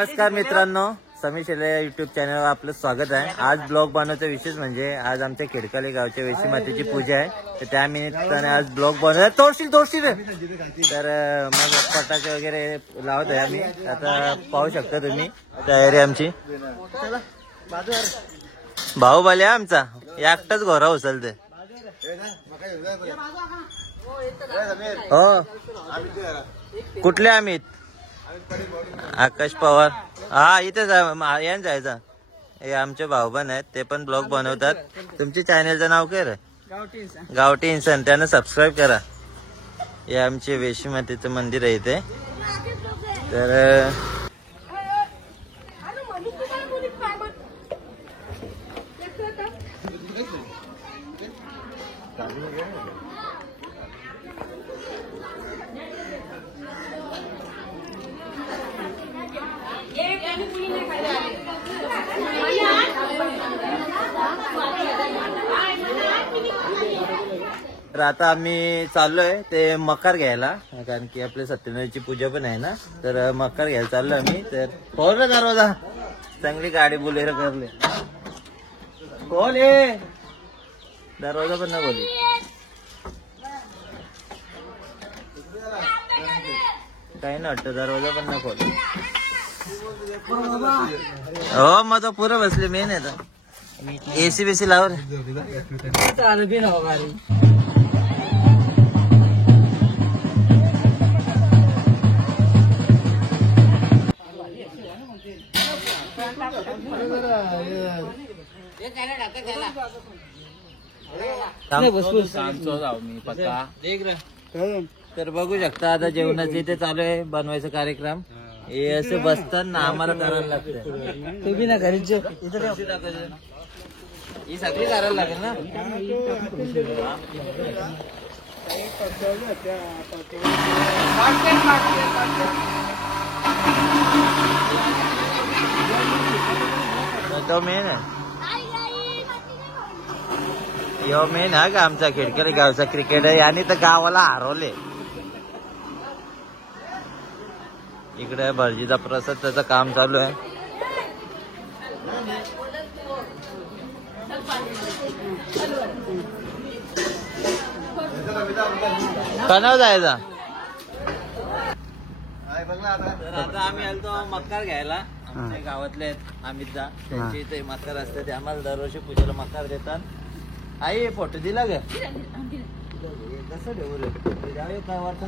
नमस्कार मित्रांनो, समीर शेले युट्यूब चॅनलवर आपलं स्वागत आहे। आज ब्लॉग बनवण्याचा विशेष म्हणजे आज आमच्या खेडकाली गावच्या वेशी मातेची पूजा आहे, तर त्या निमित्ताने आज ब्लॉग बनवला। तोडशील तर मग फटाके वगैरे लावत आहे आम्ही। आता पाहू शकता तुम्ही तयारी आमची। बाहुबली आमचा एकटाच घोरा उचलते। हो, कुठले अमित? आकाश पवार। हा, इथेच यान जायचा। हे आमचे भाऊबंद आहेत, ते पण ब्लॉग बनवतात। तुमच्या चॅनलचं नाव काय रे? गावठी इन्सान। त्यांना सबस्क्राईब करा। हे आमचे वेशी मातेचं मंदिर आहे इथे। तर आता आम्ही चाललोय ते मकर घ्यायला, कारण की आपल्या सत्यनारायणची पूजा पण आहे ना, तर मकर घ्यायला चाललोय आम्ही। तर खोल रे दरवाजा, चांगली गाडी बोलेर करले। खोल ये दरवाजा, पण ना बोली काही ना वाटतं, दरवाजा पण ना खोल। हो, मग तो पुरं बसले मेन आहे। एसी बेसी लाव रे। तर बघू शकता आता जेवणाचं इथे चालू आहे, बनवायचा कार्यक्रम। हे असं बसतात ना, आम्हाला करायला लागतं। तुम्ही ना घरी ही सगळी करायला लागेल ना। तो मेन आहे, यो मेन हा का आमचा खेडकरी गावचा क्रिकेट आहे। आणि तर गावाला हरवले। इकडे भटजीचा प्रसाद, त्याचं काम चालू आहे। कनाव जायचा। आता आम्ही आलतो मकर घ्यायला। आमच्या गावातले आहेत अमितदा, त्यांची इथे मकर असते, ते आम्हाला दरवर्षी पूजेला मकर देतात। आई फोटो दिला ग कसं ठेवू रे? काय वाटत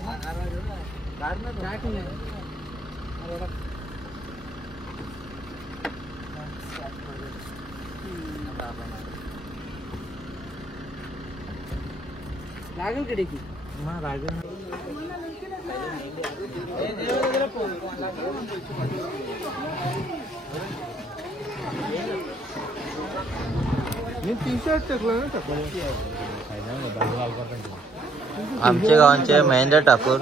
लागेल कडे की लागेल। आमच्या गावांचे महेंद्र ठाकूर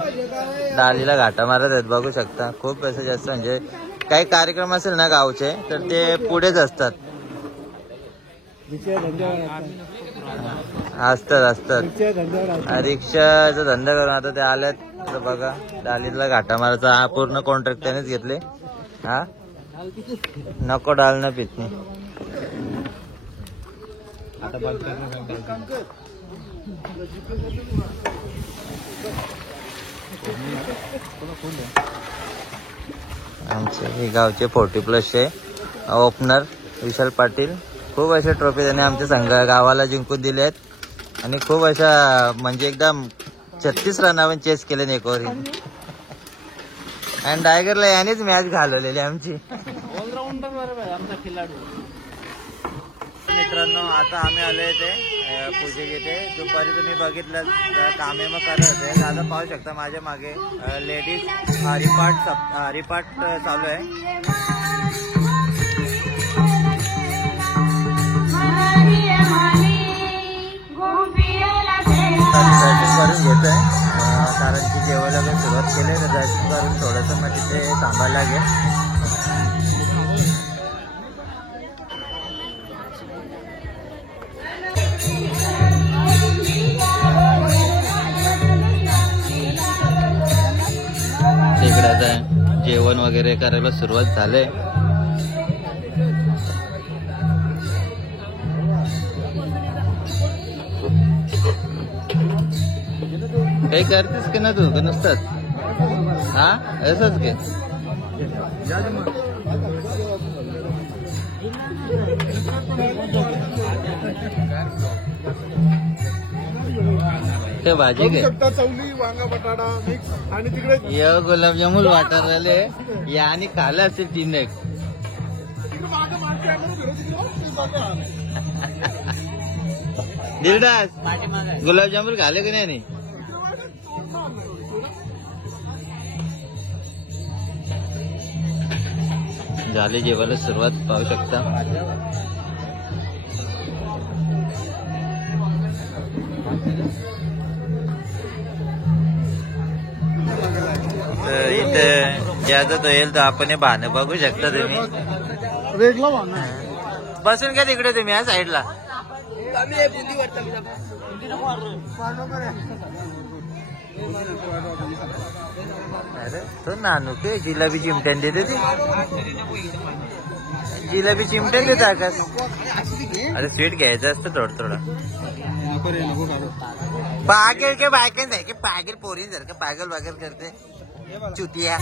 डालीला घाटा मारत आहेत, बघू शकता। खूप पैसे जास्त, म्हणजे काही कार्यक्रम असेल ना गावचे, तर ते पुढेच असतात। असतात रिक्षाचा धंदा करून आता ते आल्यात। तर बघा, डालीला घाटा मारायचा हा पूर्ण कॉन्ट्रॅक्ट त्यानेच घेतले। हा नको डाल ना पितनी। आमचे गावचे 40+ ओपनर विशाल पाटील, खूप अशा ट्रॉफी त्याने आमच्या संघ गावाला जिंकून दिले आहेत। आणि खूप अशा म्हणजे एकदम 36 रनावर चेस केले एक ओव्हर। आणि टायगरला यानेच मॅच घालवलेली आमची। आमचा खिलाडू मित्रांनो, आता आम्ही आलोय ते पूजेत। इथे दुपारी तुम्ही बघितलं कामे मग करत होते। आता पाहू शकता माझ्या मागे लेडीज हरिपाठ चालू आहे। दर्शन करून घेतोय, कारण की जेवायला जर सुरुवात केली तर दर्शन करून थोडंसं मग तिथे थांबायला लागेल। जेवण वगैरे करायला सुरुवात झाले. काही करतेस की ना तू का नुसतंच? हा असंच घे. ते भाजी घे. चवली वांगा बटाटा मिक्स आणि तिकडे ये गुलाबजामुन वाटार राहिले या आणि खाल्लं असेल 3 एक. दिलदास गुलाबजामुन खाले की नाही? झाले जेवायला सुरुवात पाहू शकता. तर इथे ज्याचं येईल तर आपण हे भानं बघू शकता तुम्ही. बसून का तिकडे तुम्ही या साईडला. अरे तो नानू के जिलेबी चिमट्यान देते ती. जिलेबी चिमट्यान देते आकाश. अरे स्वीट घ्यायचं असतं थोडं थोडं. पागल के बायकन आहे की पागल पोरी सारखं पागल वागल करते चुतिया.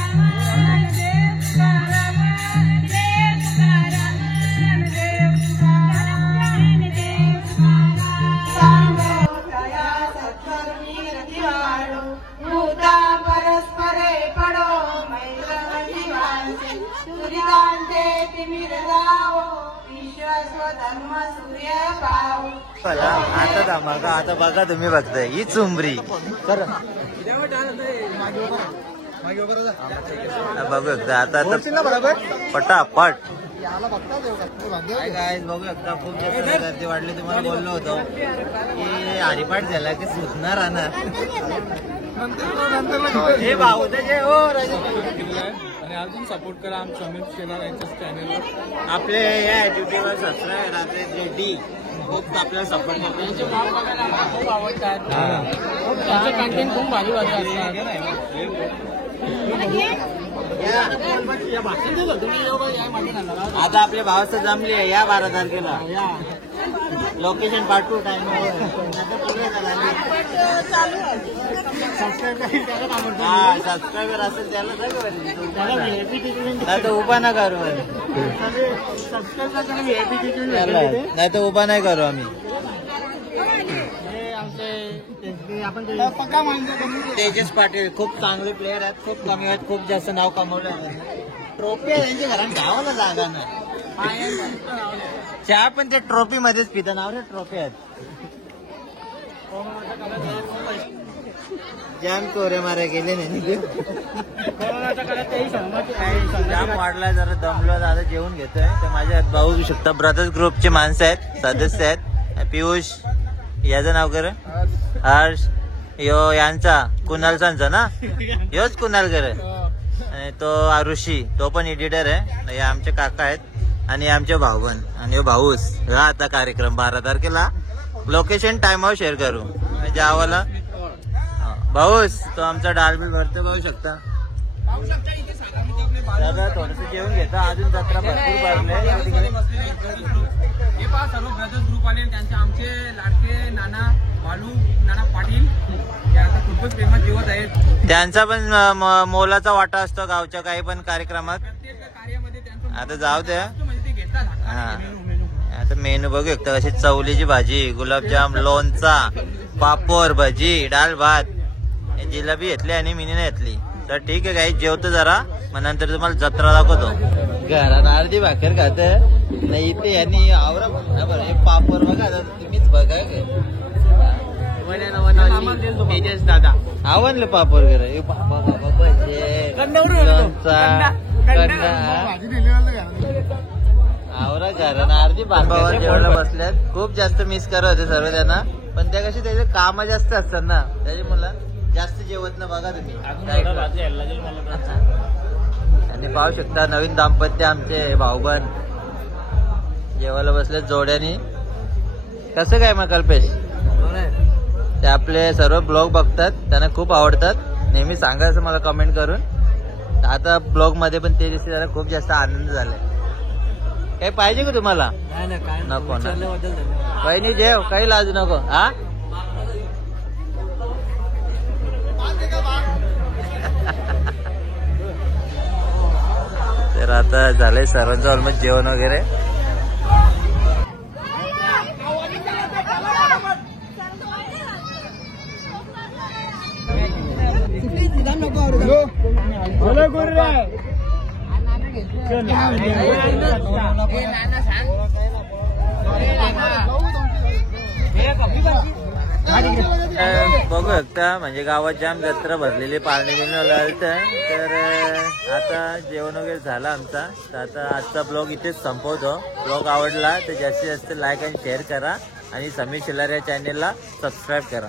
आता धमाका. आता बघा तुम्ही बघताय ही चुंबरी बघू शकता. आता पटापट बघू शकता. खूप जास्त गर्दी वाढली. तुम्हाला बोललो होतो की हरिपाठ झाला की सुचणार राहणार. हे भाऊ आणि अजून सपोर्ट करा आमच्या अमित शेलार यांच्या चॅनलवर. आपले या युट्यूबवर सबस्क्राईब राहते जेडी खूप आपल्याला सपोर्ट करते. खूप आवडतात. त्यांचे कंटेंट खूप भारी भारी असतात. आता आपल्या भावाचं जमली आहे या 12 तारखेला. लोकेशन पाठवू टाइम. सबस्क्रायबर असेल त्याला नाही तर उभा ना करू. नाही तर उभा नाही करू आम्ही. तेजस पाटील खूप चांगले प्लेअर आहेत. खूप कमी आहेत. खूप जास्त नाव कमवलं आहे. ट्रॉफी आहे त्यांच्या घरात गावाला जागा नाही. चहा पण ते ट्रॉफी मध्येच पिता. नाव रे ट्रॉफी आहेत. जाम चोरे मारे गेले नाही. जाम वाढलाय जरा दमलो. आता जेवण घेतोय. तर माझ्या भाऊ घेऊ शकता. ब्रदर्स ग्रुपचे माणसं आहेत सदस्य आहेत. पियुष याचं नाव कर हर्ष. यो यांचा कुणाल सांचा ना योच कुणाल कर. आणि तो आरुषी तो पण एडिटर आहे. हे आमचे काका आहेत आणि आमचे भाऊबंद. आणि भाऊस हा आता कार्यक्रम 12 तारखेला. लोकेशन टाइमावर शेअर करू. जावाला भाऊस तो आमचा डाल बी भरतो बघू शकता. थोडस जेवण घेता. अजून जत्रा भरपूर भरले. हे पहा सर्व ब्रदर्स ग्रुप आले. त्यांचे आमचे लाडके नाना बालू नाना पाटील हे आता खूपच प्रेमात जीवत आहेत. त्यांचा पण मोलाचा वाटा असतो गावच्या काही पण कार्यक्रमात. प्रत्येक कार्यामध्ये त्यांचं आता जाऊ द्या. म्हणजे ते घेतात. आता मेनू बघू शकता. कशी चवलीची भाजी, गुलाबजाम, लोणचा, पापड, भजी, डाल भात, जिलेबी घेतली आणि मिनी घेतली. तर ठीक आहे काही जेवतो जरा. मग नंतर तुम्हाला जत्रा दाखवतो. घरात अर्धी भाकर खात नाही इथे यांनी आवरा बरं. हे पापड बघा तुम्हीच बघा. तेजस दादा आवडले पापड वगैरे. आवरा घरात अर्धी भाकर जेवायला बसल्यात. खूप जास्त मिस करत होते सर्व त्यांना. पण त्या कशी त्याचे काम जास्त असतात ना त्याची मला जास्त जेवत ना. बघा तुम्ही आणि पाहू शकता नवीन दाम्पत्य आमचे भाऊबंद जेवायला बसले जोड्यानी. कसं काय मग कल्पेश? ते आपले सर्व ब्लॉग बघतात त्यांना खूप आवडतात. नेहमी सांगायचं मला कमेंट करून. आता ब्लॉग मध्ये पण ते दिसते, जरा खूप जास्त आनंद झालाय. काही पाहिजे का तुम्हाला? नको ना, काही नाही, जेव, काही लाजू नको. हा तर आता झालंय सर्वांचं ऑलमोस्ट जेवण वगैरे. बघू शकता म्हणजे गावात जाम जत्रा भरलेली, पाळणे बिळणे तर आता जेवण वगैरे झालं आमचा. तर आता आजचा ब्लॉग इथेच संपवतो. ब्लॉग आवडला तर जास्तीत जास्त लाईक आणि शेअर करा आणि समीर शेलार या चॅनेलला सबस्क्राईब करा.